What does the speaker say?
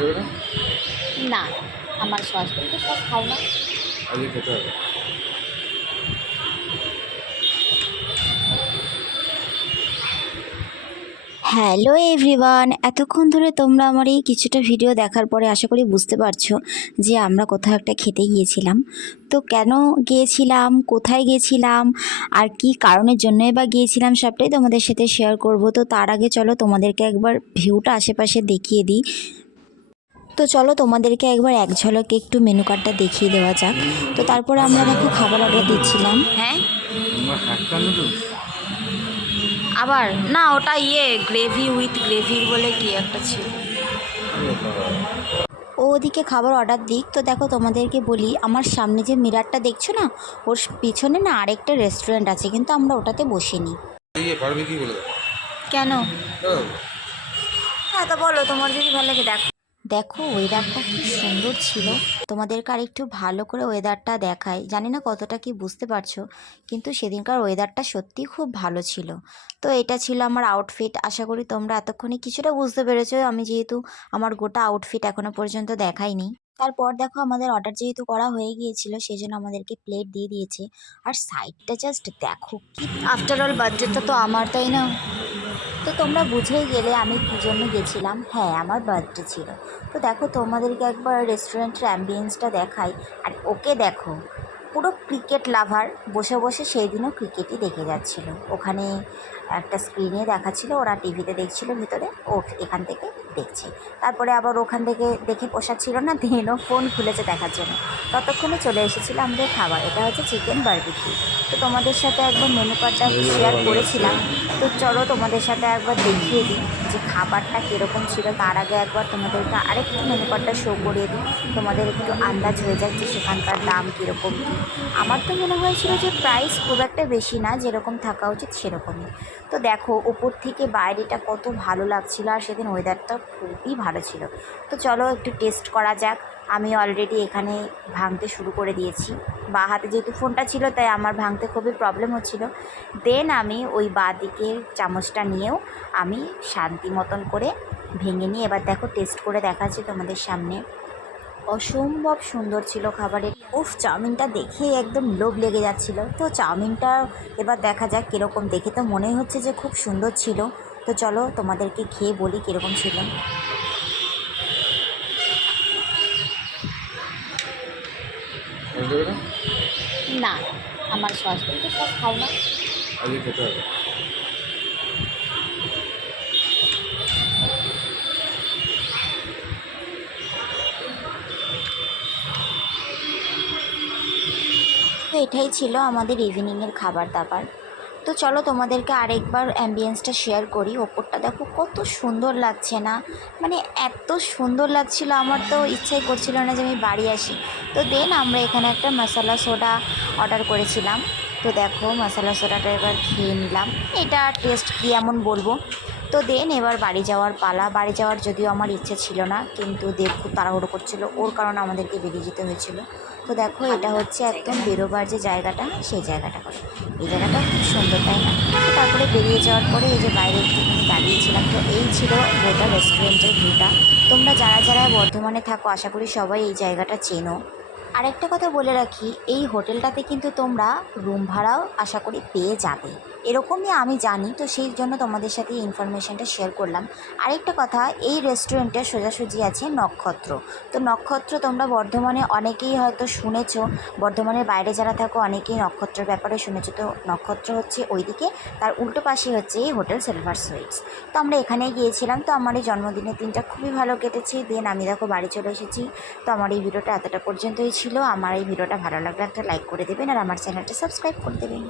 দেবে না? না, আমার সস, তুমি তো সস খাও না। আজকে খেতে হবে। হ্যালো এভরিওয়ান, এতক্ষণ ধরে তোমরা আমার এই কিছুটা ভিডিও দেখার পরে আশা করি বুঝতে পারছো যে আমরা কোথাও একটা খেতে গিয়েছিলাম। তো কেন গিয়েছিলাম, কোথায় গিয়েছিলাম, আর কি কারণের জন্যই বা গিয়েছিলাম সবটাই তোমাদের সাথে শেয়ার করব। তো তার আগে চলো তোমাদেরকে একবার ভিউটা আশেপাশে দেখিয়ে দিই। তো চলো তোমাদেরকে একবার এক ঝলকে একটু মেনু কার্ডটা দেখিয়ে দেওয়া যাক। তো তারপরে আমরা দেখো খাবার অর্ডার দিচ্ছিলাম। হ্যাঁ, তোমার হাক্কা নুডলস? আবার না, ওটা গ্রেভি উইথ গ্রেভির বলে কি একটা ছিল। ও ওদিকে খাবার অর্ডার দিক। তো দেখো তোমাদেরকে বলি, আমার সামনে যে মিরারটা দেখছো না, ওর পিছনে না আরেকটা রেস্টুরেন্ট আছে, কিন্তু আমরা ওটাতে বসিনি। পারবে কি বলে? কেন? দাও। হ্যাঁ, তো বলো, তোমার যদি ভালো লাগে। দেখো দেখো ওয়েদারটা কি সুন্দর ছিল। তোমাদেরকে আর একটু ভালো করে ওয়েদারটা দেখাই, জানি না কতটা কি বুঝতে পারছো, কিন্তু সেদিনকার ওয়েদারটা সত্যিই খুব ভালো ছিল। তো এটা ছিল আমার আউটফিট। আশা করি তোমরা এতক্ষণে কিছুটা বুঝতে পেরেছো, আমি যেহেতু আমার গোটা আউটফিট এখনো পর্যন্ত দেখাইনি। তারপর দেখো আমাদের অর্ডার যেহেতু করা হয়ে গিয়েছিল, সেই জন্য আমাদেরকে প্লেট দিয়ে দিয়েছে। আর সাইডটা জাস্ট দেখো কি, আফটার অল বার্থডেটা তো আমার, তাই না? তো তোমরা বুঝেই গেলে আমি কী জন্য গেছিলাম। হ্যাঁ, আমার বার্থডে ছিল। তো দেখো তোমাদেরকে একবার রেস্টুরেন্টের অ্যাম্বিয়েন্সটা দেখাই। আর ওকে দেখো, পুরো ক্রিকেট লাভার, বসে বসে সেই দিনও ক্রিকেটই দেখে যাচ্ছিল। ওখানে একটা স্ক্রিনে দেখাচ্ছিল, ওরা টিভিতে দেখছিল ভিতরে, ও এখান থেকে দেখছে। তারপরে আবার ওখান থেকে দেখে পোষাচ্ছিল না, দেনও ফোন খুলেছে দেখার জন্য। ততক্ষণে চলে এসেছিলো আমাদের খাবার। এটা হচ্ছে চিকেন বারবিকিউ। তো তোমাদের সাথে একবার মেনু কার্ডটা শেয়ার করেছিলাম। তো চলো তোমাদের সাথে একবার দেখিয়ে দিই যে খাবারটা কীরকম ছিল। তার আগে একবার তোমাদেরকে আরেকটু মেনু কার্ডটা শো করিয়ে দিই, তোমাদের একটু আন্দাজ হয়ে যায় যে সেখানকার দাম কীরকম কী। আমার তো মনে হয়েছিল যে প্রাইস খুব একটা বেশি না, যেরকম থাকা উচিত সেরকমই। তো দেখো ওপর থেকে বাইরেটা কত ভালো লাগছিল, আর সেদিন ওয়েদারটা খুবই ভালো ছিল। তো চলো একটু টেস্ট করা যাক। আমি অলরেডি এখানে ভাঙতে শুরু করে দিয়েছি। বা হাতে যেহেতু ফোনটা ছিল, তাই আমার ভাঙতে খুবই প্রবলেম হচ্ছিল। দেন আমি ওই বাঁ দিকের চামচটা নিয়েও আমি শান্তি মতন করে ভেঙে নিয়ে এবার দেখো টেস্ট করে দেখাচ্ছি তোমাদের সামনে। অসম্ভব সুন্দর ছিল খাবারের। উফ, চাউমিনটা দেখেই একদম লোভ লেগে যাচ্ছিল। তো চাউমিনটা এবার দেখা যাক কীরকম। দেখে তো মনেই হচ্ছে যে খুব সুন্দর ছিল। তো চলো তোমাদেরকে খেয়ে বলি কীরকম ছিল। দেবে না? না, আমার সস, তুমি তো সস খাও না। আজকে খেতে হবে। তো এটাই ছিল আমাদের ইভিনিংয়ের খাবার দাবার। তো চলো তোমাদেরকে আরেকবার অ্যাম্বিয়েন্সটা শেয়ার করি। ওপরটা দেখো কত সুন্দর লাগছে না, মানে এত সুন্দর লাগছিল, আমার তো ইচ্ছাই করছিল না যে আমি বাড়ি আসি। তো দেন আমরা এখানে একটা মশলা সোডা অর্ডার করেছিলাম। তো দেখো মশলা সোডাটা এবার খেয়ে নিলাম। এটা টেস্ট কী এমন বলবো। তো দেন এবার বাড়ি যাওয়ার পালা। বাড়ি যাওয়ার যদিও আমার ইচ্ছে ছিল না, কিন্তু দেব খুব তাড়াহুড়ো করছিল, ওর কারণে আমাদেরকে বেরিয়ে যেতে হয়েছিল। তো দেখো এটা হচ্ছে একদম বেরোবার যে জায়গাটা, সেই জায়গাটা করে। এই জায়গাটা খুব সুন্দর, তাই না? তো তারপরে বেরিয়ে যাওয়ার পরে এই যে বাইরে একটুখানি দাঁড়িয়েছিলাম। তো এই ছিল গোটা রেস্টুরেন্টের ভিউটা। তোমরা যারা যারা বর্ধমানে থাকো আশা করি সবাই এই জায়গাটা চেনো। আরেকটা কথা বলে রাখি, এই হোটেলটাতে কিন্তু তোমরা রুম ভাড়াও আশা করি পেয়ে যাবে, এরকমই আমি জানি। তো সেই জন্য তোমাদের সাথে এই ইনফরমেশানটা শেয়ার করলাম। আরেকটা কথা, এই রেস্টুরেন্টে সোজাসুজি আছে নক্ষত্র। তো নক্ষত্র তোমরা বর্ধমানে অনেকেই হয়তো শুনেছো, বর্ধমানের বাইরে যারা থাকো অনেকেই নক্ষত্রের ব্যাপারে শুনেছো। তো নক্ষত্র হচ্ছে ওইদিকে, তার উল্টো পাশে হচ্ছে এই হোটেল সিলভার সুইটস। তো আমরা এখানেই গিয়েছিলাম। তো আমার এই জন্মদিনের দিনটা খুবই ভালো কেটেছে। দেন আমি দেখো বাড়ি চলে এসেছি। তো আমার এই ভিডিওটা এতটা পর্যন্তই ছিল। আমার এই ভিডিওটা ভালো লাগলে একটা লাইক করে দেবেন, আর আমার চ্যানেলটা সাবস্ক্রাইব করে দেবেন।